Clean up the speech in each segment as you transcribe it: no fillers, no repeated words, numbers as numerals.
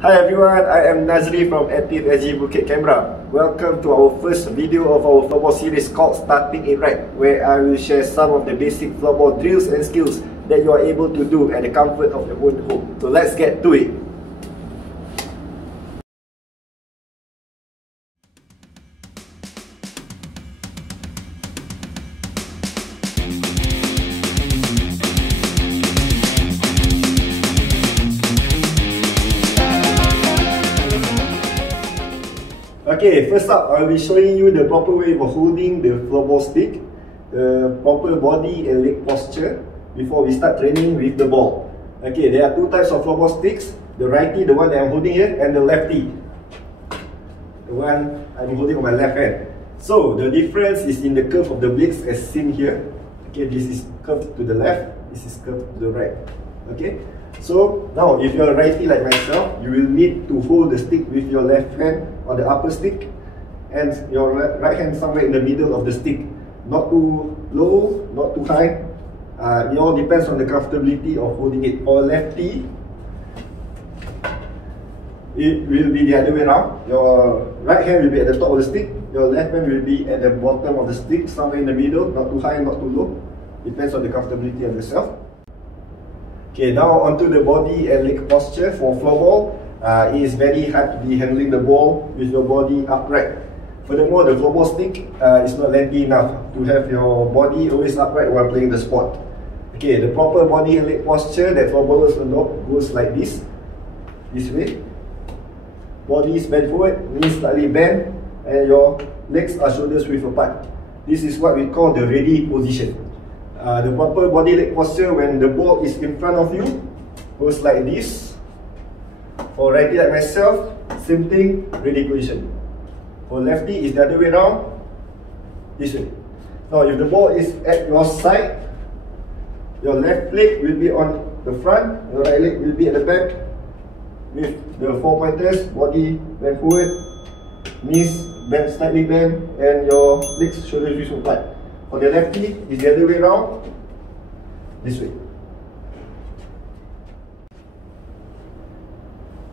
Hi everyone, I am Nazri from Active SG Bukit Canberra. Welcome to our first video of our floorball series called Starting It Right, where I will share some of the basic floorball drills and skills that you are able to do at the comfort of your own home. So let's get to it. Okay, first up, I will be showing you the proper way of holding the floorball stick, the proper body and leg posture before we start training with the ball. Okay, there are two types of floorball sticks, the righty, the one that I'm holding here, and the lefty, the one I'm holding on my left hand. So, the difference is in the curve of the blades as seen here. Okay, this is curved to the left, this is curved to the right. Okay, so now if you're a righty like myself, you will need to hold the stick with your left hand on the upper stick and your right hand somewhere in the middle of the stick. Not too low, not too high. It all depends on the comfortability of holding it. For lefty, it will be the other way around. Your right hand will be at the top of the stick, your left hand will be at the bottom of the stick, somewhere in the middle, not too high, not too low. Depends on the comfortability of yourself. Okay, now onto the body and leg posture for floorball. It is very hard to be handling the ball with your body upright. Furthermore, the floorball stick is not lengthy enough to have your body always upright while playing the sport. Okay, the proper body and leg posture that floorballers adopt goes like this way. Body is bent forward, knees slightly bent, and your legs are shoulders width apart. This is what we call the ready position. The proper body leg posture when the ball is in front of you goes like this. For righty like myself, same thing, ready position. For lefty is the other way around, this way. Now if the ball is at your side, your left leg will be on the front, your right leg will be at the back. With the 4 pointers, body bent forward, knees bent slightly bent, and your legs shoulders width apart. For the lefty, is the other way around, this way.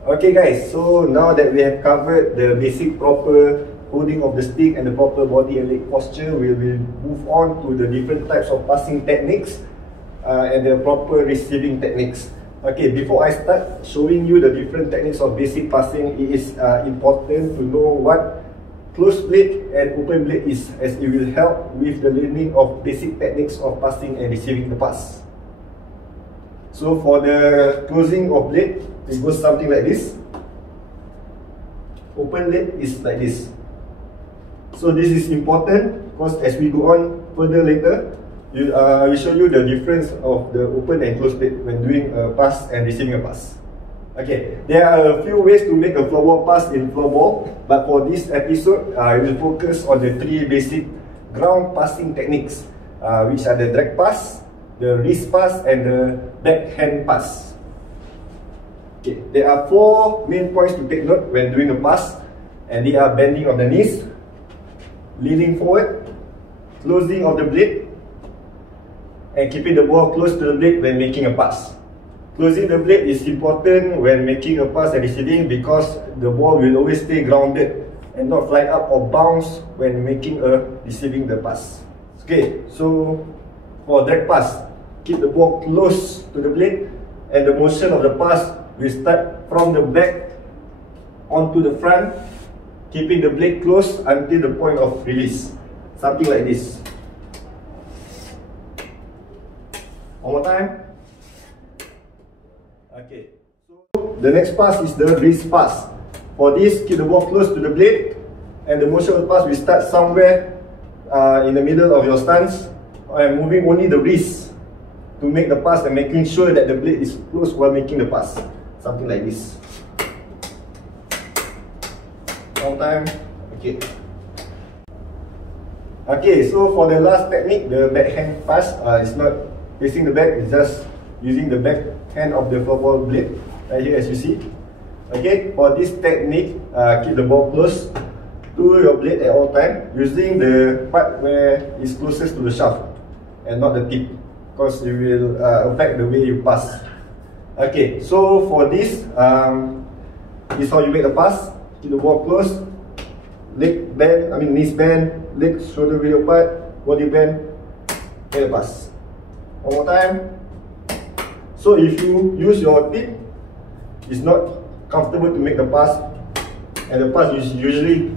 Okay guys, so now that we have covered the basic proper holding of the stick and the proper body and leg posture, we will move on to the different types of passing techniques and the proper receiving techniques. Okay, before I start showing you the different techniques of basic passing, it is important to know what closed blade and open blade is, as it will help with the learning of basic techniques of passing and receiving the pass. So for the closing of blade, it goes something like this. Open blade is like this. So this is important because as we go on further later, I will show you the difference of the open and closed blade when doing a pass and receiving a pass. Okay, there are a few ways to make a floorball pass in floorball, but for this episode, I will focus on the three basic ground passing techniques, which are the drag pass, the wrist pass, and the backhand pass. Okay, there are four main points to take note when doing a pass, and they are bending of the knees, leaning forward, closing of the blade, and keeping the ball close to the blade when making a pass. Closing the blade is important when making a pass and receiving because the ball will always stay grounded and not fly up or bounce when making a receiving the pass. Okay, so for drag pass, keep the ball close to the blade and the motion of the pass will start from the back onto the front, keeping the blade close until the point of release. Something like this. One more time. Okay, so the next pass is the wrist pass. For this, keep the ball close to the blade and the motion of the pass will start somewhere in the middle of your stance and moving only the wrist to make the pass and making sure that the blade is close while making the pass. Something like this. One time. Okay. Okay, so for the last technique, the backhand pass, it's not facing the back, it's just using the back hand of the floorball blade right here as you see. Okay, for this technique, keep the ball close to your blade at all time, using the part where it's closest to the shaft and not the tip, because it will affect the way you pass. Okay, so for this, This is how you make the pass. Keep the ball close. Leg bend, knees bend, legs shoulder width apart, body bend, make the pass. One more time. So if you use your tip, it's not comfortable to make the pass, and the pass is usually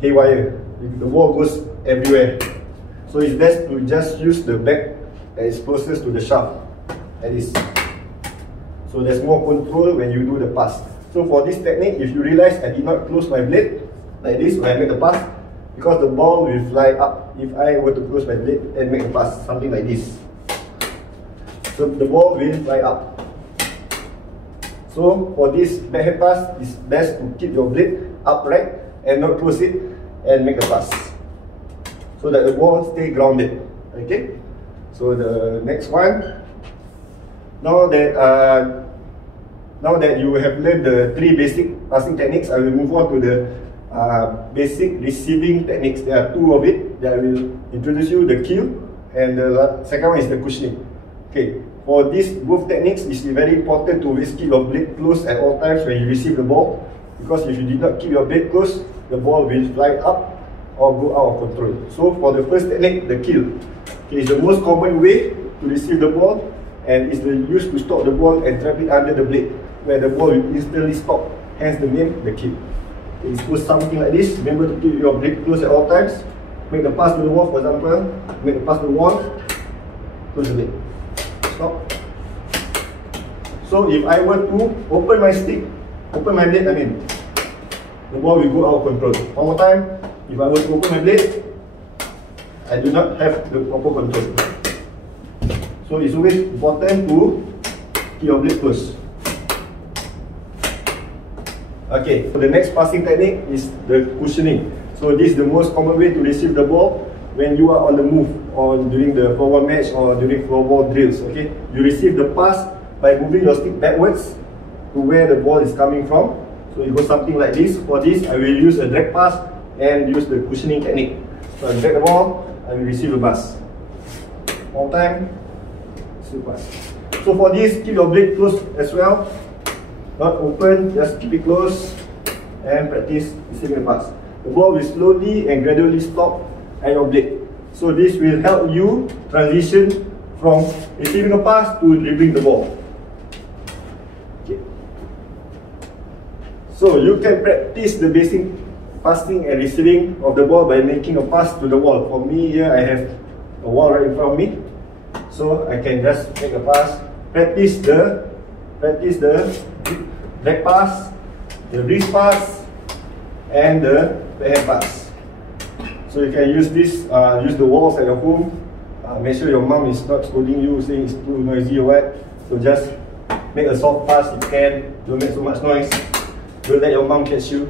haywire. The ball goes everywhere. So it's best to just use the back that is closest to the shaft, like this. So there's more control when you do the pass. So for this technique, if you realize I did not close my blade like this when I make the pass, because the ball will fly up if I were to close my blade and make a pass, something like this. So the ball will fly up. So for this backhand pass, it's best to keep your blade upright and not close it and make the pass, so that the ball stay grounded. Okay. So the next one. Now that you have learned the 3 basic passing techniques, I will move on to the basic receiving techniques. There are 2 of it that I will introduce you, the kill, and the second one is the cushioning. Okay, for these both techniques, it's very important to always keep your blade close at all times when you receive the ball, because if you did not keep your blade close, the ball will fly up or go out of control. So for the first technique, the kill, okay, it's the most common way to receive the ball, and it's used to stop the ball and trap it under the blade, where the ball will instantly stop, hence the name, the kill. Okay, it's supposed something like this. Remember to keep your blade close at all times. Make the pass to the wall, for example. Make the pass to the wall, close the blade, stop. So if I were to open my stick, open my blade, the ball will go out of control. One more time. If I were to open my blade, I do not have the proper control. So it's always important to keep your blade close. Okay, so the next passing technique is the cushioning. So this is the most common way to receive the ball when you are on the move, or during the floorball match, or during floorball drills. Okay, you receive the pass by moving your stick backwards to where the ball is coming from. So it goes something like this. For this, I will use a drag pass and use the cushioning technique. So I drag the ball, I will receive a pass. One time, receive a pass. So for this, keep your blade close as well. Not open, just keep it close and practice receiving the pass. The ball will slowly and gradually stop at your blade. So this will help you transition from receiving a pass to dribbling the ball. Okay. So you can practice the basic passing and receiving of the ball by making a pass to the wall. For me, here I have a wall right in front of me, so I can just make a pass. Practice the back pass, the wrist pass, and the backhand pass. So you can use this, use the walls at your home. Make sure your mom is not scolding you, saying it's too noisy or what. So just make a soft pass if you can. Don't make so much noise. Don't let your mom catch you.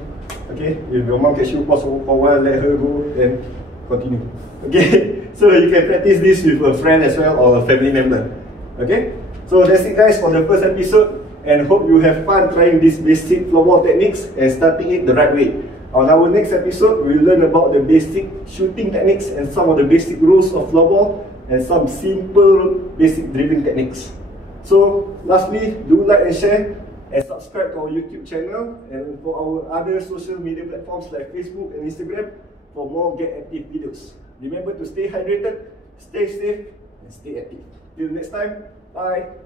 Okay, if your mom catch you, pause for a while, let her go, and continue. Okay, so you can practice this with a friend as well, or a family member. Okay, so that's it guys for the first episode, and hope you have fun trying these basic floorball techniques and starting it the right way. On our next episode, we'll learn about the basic shooting techniques and some of the basic rules of floorball and some simple basic dribbling techniques. So lastly, do like and share and subscribe to our YouTube channel and for our other social media platforms like Facebook and Instagram for more Get Active videos. Remember to stay hydrated, stay safe, and stay active. Till next time, bye!